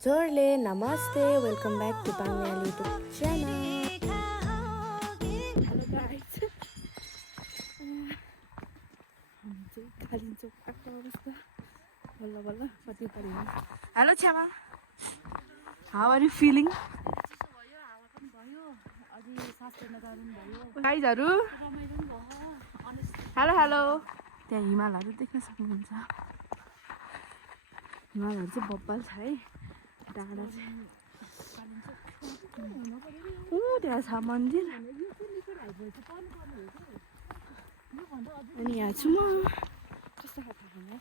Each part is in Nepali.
जोरले नमस्ते welcome back to Pangyal YouTube channel. Hello guys, हामी चाहिँ कालिम्पोङ आएको अवस्था बल्ल बल्ल कति पऱ्यो। Hello Chhyama, how are you feeling? गाइजहरू हेलो हेलो, त्यहाँ हिमालहरू देख्न सक्नुहुन्छ। हिमालहरू चाहिँ बब्बाल छ है, डाँडा चाहिँ त्यहाँ छ मन्दिर। अनि यहाँ छु म, कस्तो खालको खाना।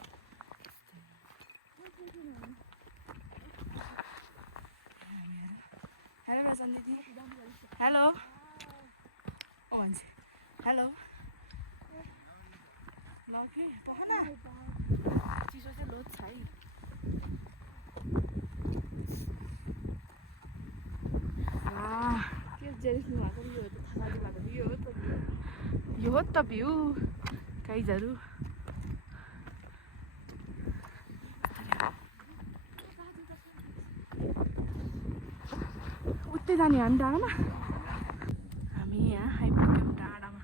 हेलो रजन दिदी, हेलो मान्छे, हेलो लके पखन चिसो चाहिँ लोड छ है। के जेरिक्नु भएको यो हो त, थाहा भएको यो हो त भ्यू गाइजहरू। उतै जाने हामी डाँडामा, हामी यहाँ आइपुग्यौँ डाँडामा।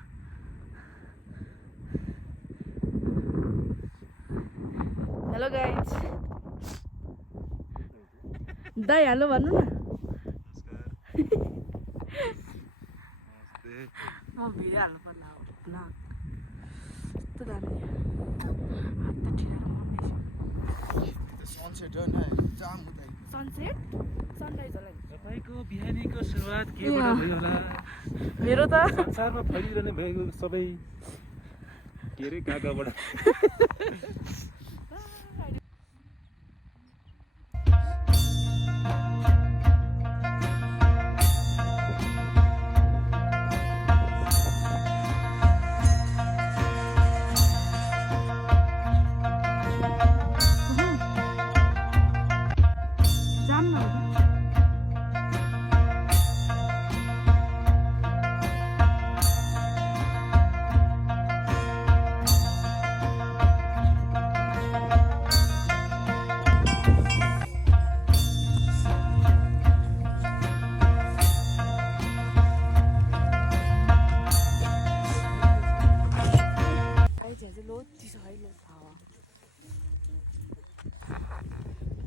हेलो गाइज, दाइ हेलो भन्नु न। म भिडियो हाल्नु पर्ला हो न, कस्तो दामी हात त ठिलाएर मर्नेछु। सनसेट सनराइज होला नि। तपाईको बिहानीको सुरुवात केबाट भयो होला? मेरो त संसारमा फैलिरहने भएको सबै के अरे काकाबाट।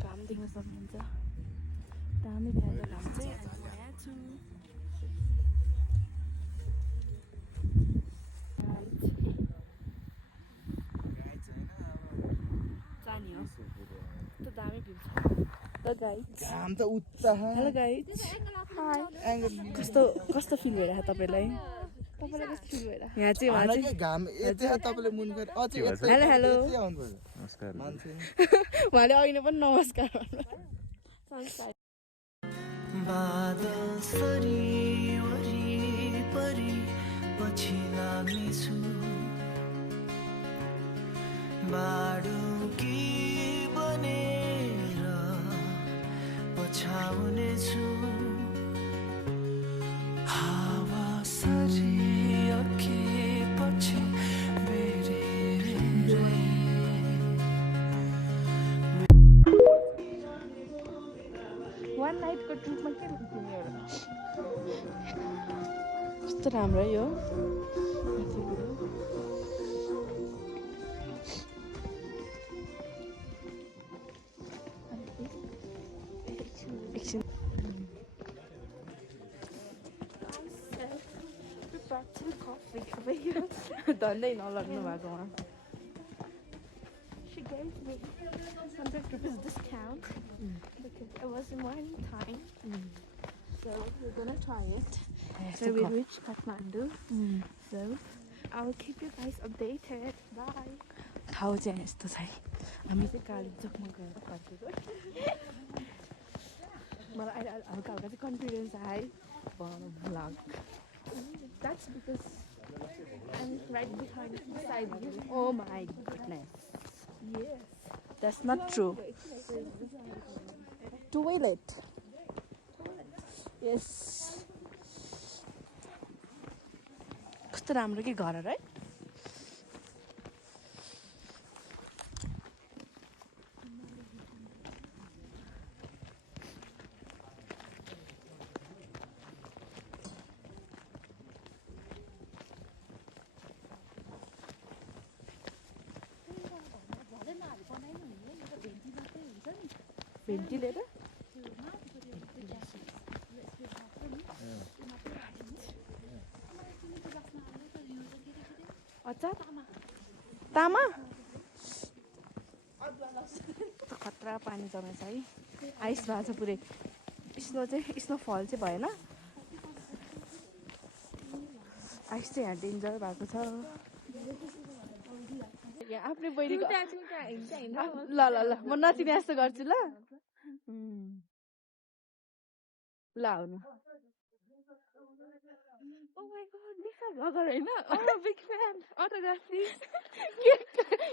घाम देख्न सक्नुहुन्छ, दामी भ्याएर घाम चाहिँ यहाँ छु। जाने हो त दामी भ्यू छ। हेलो गाइज, हेलो गाइज, कस्तो कस्तो फिल भइरहेको तपाईँलाई? तपाईँलाई कस्तो फिल भइरहेको? यहाँ चाहिँ उहाँ चाहिँ हेलो हेलो नमस्कार। उहाँले अहिले पनि नमस्कार भन्नु। बादल सरी वरिपरि पछि लाग्नेछु, बाडुकी बनेर पछाउनेछु, हावा सरी अघि पछि बेरिरै। वान नाइटको ट्रिपमा के तिमीहरू? कस्तो राम्रो है यो माथिबाट। एकछिन धन्दै नलग्नु भएकोमा। She gave me 100 rupees discount because it was morning time. So we're gonna try it when we reach Kathmandu. So I will keep you guys updated. Bye. ठाउँ चाहिँ यस्तो छ है, हामी चाहिँ कालिम्पोङमा गएर फर्केको। मलाई अहिले हल्का हल्का चाहिँ कन्फिडेन्स आयो बनाउनु vlog. That's because I'm right beside you. Oh my goodness. Yes. That's not true. Toilet. Yes. कस्तो राम्रो के घर है। भेन्टिलेटर अच्छा तामा खतरा पानी जमेछ है आइस भएको छ पुरै स्नोफल चाहिँ भएन आइस चाहिँ यहाँ डेन्जर भएको छ यहाँ आफ्नै बहिनीको ल ल ल म नचिने जस्तो गर्छु ल ल आउनु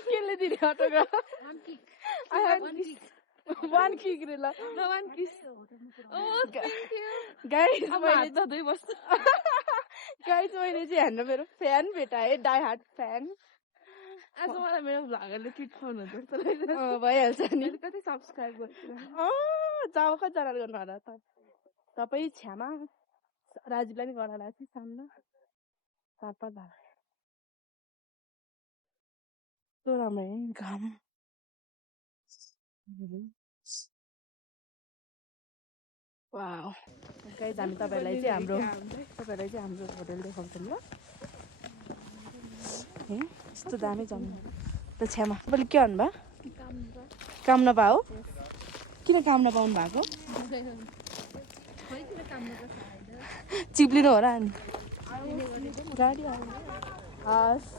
केले दिने अटोग्राफ वान किक रे ल गाइस मैले चाहिँ हाम्रो मेरो फ्यान भेटाएँ डाई हार्ट फ्यान आज मलाई मेरो भ्लगरले ट्विट गर्नु जस्तो लाग्छ भइहाल्छ नि कति सब्स्क्राइब गर्छु जाऊ कतिजना गर्नु होला त तपाईँ छ्यामा राजीवलाई नि गर्न लाग्छ सामना 4-5 लाख तो राम्रो है घाम वाउ गाइस हामी तपाईहरुलाई चाहिँ हाम्रो होटल देखाउँछौँ ल हे यस्तो दामी जम्नु त छ्यामा तपाईले के भन्नु भयो काम नपाऊ किन काम नपाउनु भएको चिप्लिनु हो र अनि गाडी आयो हस्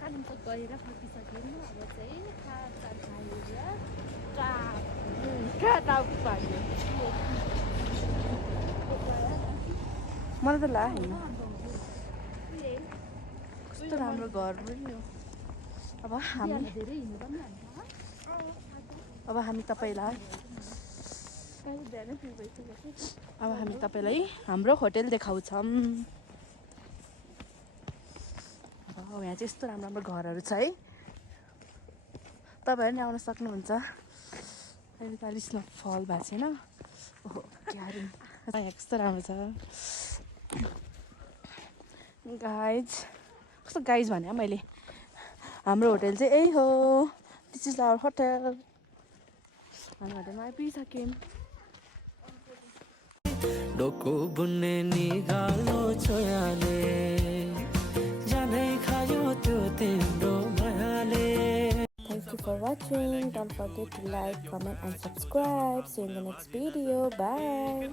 कालिम्पोङ गएर फर्किसक्यौँ अब चाहिँ मलाई त लाग्यो कस्तो राम्रो घर पनि हो अब हामी तपाईलाई हाम्रो होटल देखाउँछौँ यहाँ चाहिँ यस्तो राम्रो घरहरू छ है तपाईहरु नि आउन सक्नुहुन्छ अहिले त अलि स्नोफल भएको छैन ओहो क्यारी यहाँ कस्तो राम्रो छ गाइज कस्तो गाइज भने मैले हाम्रो होटल चाहिँ यही हो दिस इज आवर होटल हामी होटलमा आइपुगिसक्यौँ डोको बुन्ने निगालो छोयाले जानै खायो त्यो तिम्रो मायाले Thank you for watching. Don't forget to like, comment and subscribe. See you in the next video. Bye.